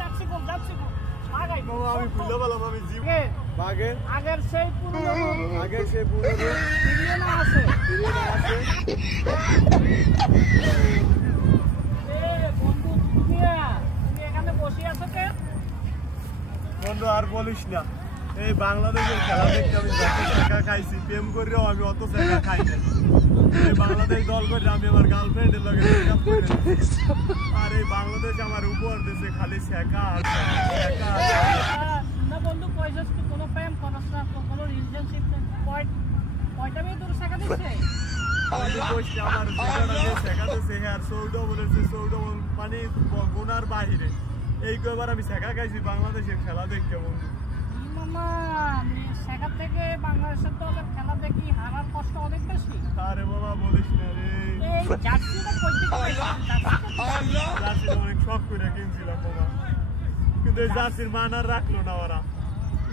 যাচ্ছি কোন ভাগাই আমি ভুলে গেলাম আমি বাঘের আগের সেই পুরনো ফিরিয়ে না আসে বন্ধু তুমি এখানে বসে আছো কেন? বন্ধু আর বলিস না, এই বাংলাদেশের খেলা দেখতে আমি যত টাকা খাইছি, প্রেম করেও আমি অত টাকা খাই না। এই বাংলাদেশ দল করে আমি আমার গার্লফ্রেন্ডের লগে ব্রেকআপ করে নিয়েছি। আর এই বাংলাদেশ আমার উপহার দিয়েছে খালি শেখা আর শেখা। না বন্ধু কইছস তুই কোনো প্রেম করছ না, তো কোনো রিলেশনশিপ কয়টা মেয়ে তোর শেখা দিচ্ছে? আমি কইছি আমার জীবনে শেখা দিয়েছে আর সৌডো বলেছে, সৌডো মানে গুনার বাহিরে। এই কয়বার আমি শেখা খাইছি বাংলাদেশের খেলা দেখতে বন্ধু। মামা শেখা থেকে বাংলাদেশের দলের খেলা দেখি হারার কষ্ট অনেক বেশি। আরে বাবা বলিস না রে, এই জার্সিটা কইতে জার্সিটা অনেক শখ করে কিনছিলাম বাবা, কিন্তু এই জার্সির মান আর রাখলো না ওরা।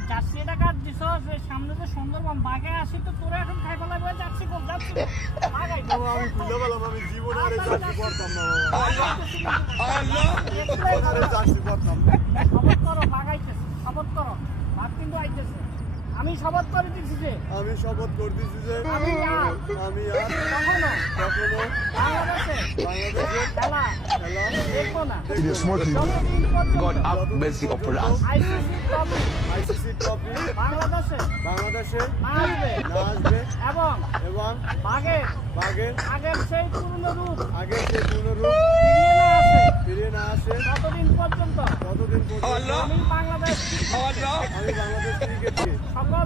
জার্সিটা কাট দিছ যে সামনে যে সুন্দরবন বাঘে আসি, তো তোরা এখন খাই ফেলা বলে যাচ্ছি বাবা আমি ভুলে গেলাম, আমি জীবনে আর জার্সি পরতাম না বাবা, জার্সি পরতাম না। শপথ করো বাঘাইতেছে, শপথ করো, বাঘ কিন্তু আইতেছে। আমি শপথ করে দিচ্ছি যে আমি শপথ করে দিচ্ছি যে আমি আর কখনো বাংলাদেশে খেলা দেখবো না। God have mercy upon us. ICC trophy বাংলাদেশে না আসবে এবং বাঘের আগের সেই পূর্ণ রূপ ফিরিয়ে না আসে ততদিন পর্যন্ত আমি বাংলাদেশ ক্রিকেটকে সকল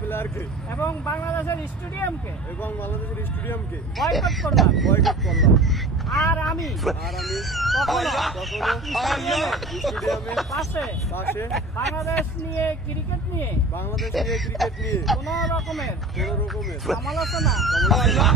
প্লেয়ারকে এবং বাংলাদেশের স্টেডিয়ামকে বয়কট করলাম। আর আমি কখনো স্টেডিয়ামে পাশে বাংলাদেশ নিয়ে ক্রিকেট নিয়ে কোনো রকমের সমালোচনা করিব না।